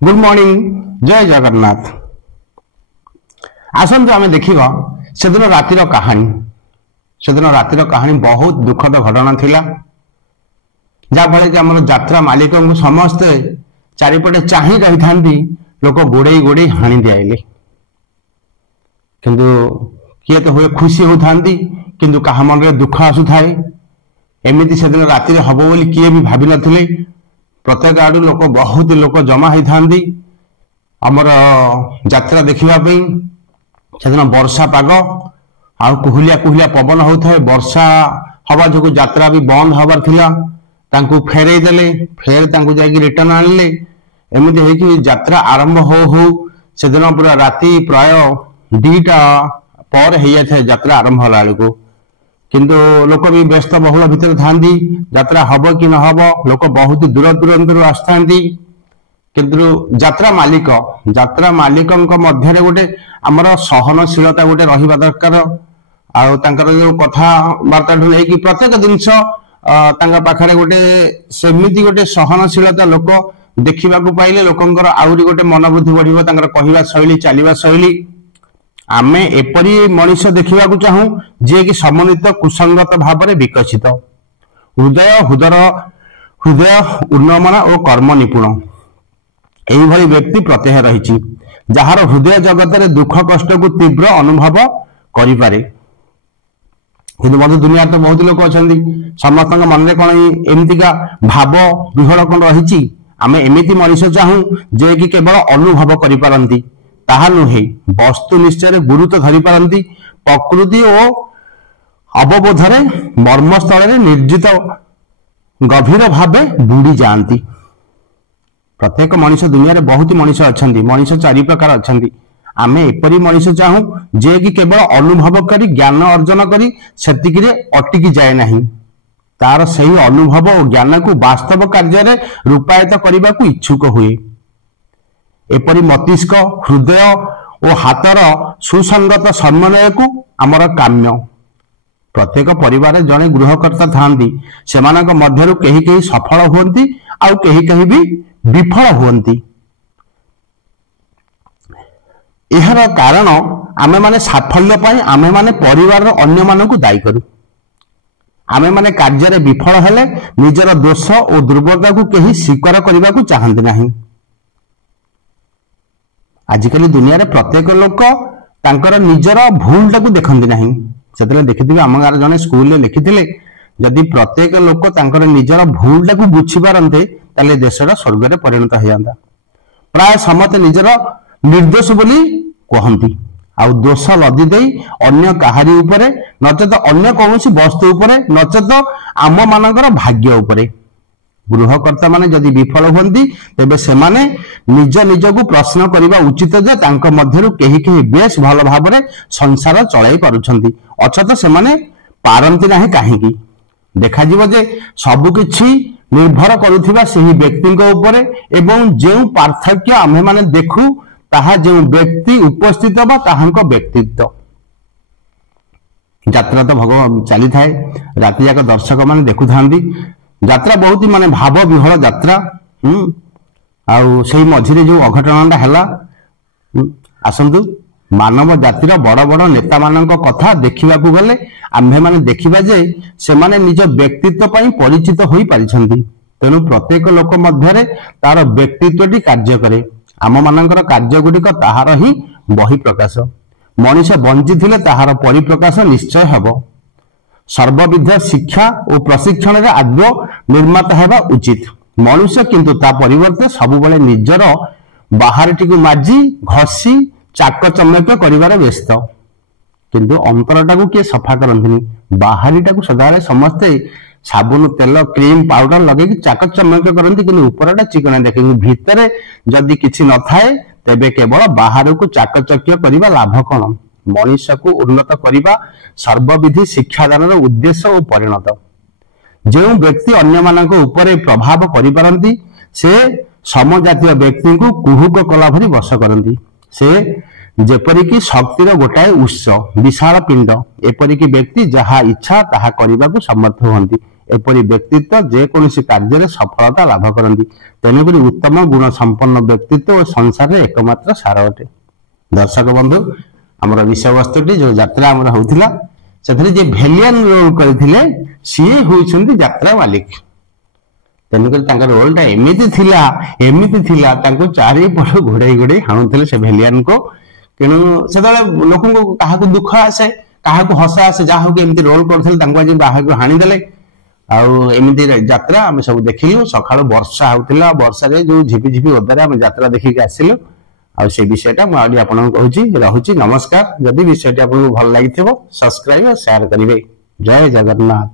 Good morning जय जगन्नाथ। आसतु आम देखा से दिन रातिर कहानी। से दिन रातिर कहानी बहुत दुखद घटना थिला, जहाँफल कि आम यात्रा मालिक को समस्ते चारिपटे चाही रही था, लोक गोड़े गोड़े हाणी दियाइले, किंतु किए तो हुए खुशी होता किंतु कहा मन में दुख आसु थाए। एमती से दिन राति हम बोली किए भी भावी नथिले। प्रत्येक आड़ू लोक बहुत लोक जमा होता आमर यात्रा देखापी। से दिन वर्षा पाग आ कुहुलिया कुहुलिया पवन होता है। वर्षा हवा जो यात्रा भी बंद हबार थिला, तांकू फेरई देले, फेर तांकू जाई रिटर्न आनले। एमती है यात्रा आरंभ हो से दिन पूरा राति प्राय 2टा पर हो जाए यात्रा आरंभ होला बेलू, किंतु लोक भी व्यस्त बहुल भितर था। यात्रा हम कि न हम, लोक बहुत दूर दूर आसता, किंतु यात्रा मालिक मध्य गोटे आमर सहनशीलता गोटे रहा दरकार। आर जो कथबार्ता नहीं प्रत्येक जिनस पाखे गोटे सेमती गोटे सहनशीलता लोक देखा पाइले लोकंर आउरी गोटे मनोबुद्धि बढ़िबो, कहवा शैली चलवा शैली। आमे एपरी मनुष्य देखा चाहू जे कि समन्वित कुसंगत भाव में विकसित, हृदय उन्नमना और कर्म निपुण यही व्यक्ति प्रत्यय रही, जार हृदय जगत में दुख कष्ट को तीव्र अनुभव करें। किंतु मधु दुनिया तो बहुत लोग अच्छा, समस्त मन में कौन एमतीका भाव विहल कौन रही। आमे एमती मनुष्य चाहू जे कि केवल अनुभव करिपारंती, ताहा नुहे वस्तु निश्चय गुरुत्व धरी पारंती, प्रकृति और अवबोधरे मर्मस्थल निर्जित गभीर भावे बुड़ी जाती। प्रत्येक मनुष्य दुनिया रे बहुत मनुष्य अच्छा, मनुष्य 4 प्रकार अच्छा। आमे एपरी मनुष्य चाहू जे कि केवल अनुभव करी ज्ञान अर्जन करी सेतिकी रे अटकी जाए नहीं, तार सही अनुभव और ज्ञान को वास्तव कार्य रे रूपायित करने को इच्छुक हुए। एपरी मस्तिष्क हृदय और हाथर सुसंगत समन्वय को आमर काम्य। प्रत्येक परिवार जड़े गृहकर्ता था, से मध्य कहीं सफल हुंती आउ कहीं भी विफल हुंती। यार कारण आमे माने साफल्य पाई आमे माने परिवार अन्य मानक दायी करू। आमे माने कार्य विफल हेले निजर दोष और दुर्बलता को कहीं स्वीकार करने को चाहती नहीं। आजिकल दुनिया रे प्रत्येक लोक तांकर निजर भूल टाकू देखती नहीं। से देखी आम गाँव जड़े स्कूल लिखी, जदि प्रत्येक लोक तांकर निजर भूल टाकू बुझी पारते ताले देशर स्वर्ग में परिणत हो जाता। प्राय समस्त निजर निर्दोष बोली कहती, आउ दोष लदी दे अन्य कहारी उपरे नचेत अन्य कौन वस्तु उपरे नचेत आम मानकर भाग्य उपरे। गृहकर्ता माने जदि विफल हुंती तेबे सेमाने निज निज को प्रश्न करने उचित जे तांको मध्यरु केही केही बेस भल भाव में संसार चलाई पारुछंती, अचत सेमाने पारंती नाही काहेकी। देखा जिवो जे सब किछि निर्भर करुथिबा सेही व्यक्तिक उपरे, एवं जे पार्थक्य आमे माने देखु ताहा जे व्यक्ति उपस्थित बा ताहांको व्यक्तित्व। यात्रा तो भगवान चली थाए, राति जाक दर्शक माने देखु थांदी। यात्रा बहुत ही माने भाव विहल यात्रा। आउ से मझिरे जो अघटनटा हैला, आसंतु मानव जातिर बड़ बड़ नेता मानक कथा देखा गले आम्भे माने देखिबा जे से माने निज व्यक्तित्व पई परिचित होई पारिछंती। तेणु प्रत्येक लोक मध्यरे तार व्यक्तित्वटी कार्य करे। आम मानकर कार्य गुड़िक ताहार ही बहिप्रकाश। मनुष्य बंची थिले ताहार परिप्रकाश निश्चय हेबो। सर्वविध शिक्षा और प्रशिक्षण रे आदौ निर्माता हेबा उचित। मनुष्य किंतु ता परिवर्ते सब बेले निजर बाहरटी को माजी घसी चाकचम्यक करिवार व्यस्त, किंतु अंतरटा को किए सफा करंतिनी। बाहरीटा को सदाले समस्ते साबुन तेल क्रीम पाउडर लगे चाकचम्यक करंती, किंतु उपरटा चिकना देखे। भितरे जदि किछि न थाए तेबे केवल बाहर को चाकचक्य करिवा लाभ कौन? मनुष्य को उन्नत करिवा सर्वविधि शिक्षादान उद्देश्य और परिणत। जो व्यक्ति अन्य मानक उपरे प्रभाव करिपारंती से समजातीय व्यक्ति को कुहुक कला भरी बस करती। से जेपरिक शक्तिर गोटाए उत्स विशाल पिंड, एपरिक व्यक्ति जहा इच्छा ताहा करने को समर्थ होती। एपरी व्यक्तित्व जेकोसी कार्य सफलता लाभ करती। तेणुक उत्तम गुण संपन्न व्यक्तित्व संसार एकमात्र सार अटे। दर्शक बंधु आमर विषय वस्तुटी जो यात्रा आमर होउथिला सेथरे जे भेलियन रोल करथिले सीए होइछन्ती यात्रा मालिक। तेणुक रोलटा एमिति थिला तांको चारि पट घोड़े घोड़े हाणुथिले से भेलियन को। तेणु से लोक क्या दुख आसे क्या हस आसे जहाँ को एमती रोल करते बाहर हाणी देले आमती यात्रा आम सब देखिलु। सकाळु वर्षा होउतिला वर्षा रे जो झिपि झिपि ओदारे आम यात्रा देखिक आसिलु। आ से विषयटा मु आडी आपन कहूची रहुची। नमस्कार। जदि विषयटी आपन भल लागिथिबो सब्सक्राइब और शेयर करिवे। जय जगन्नाथ।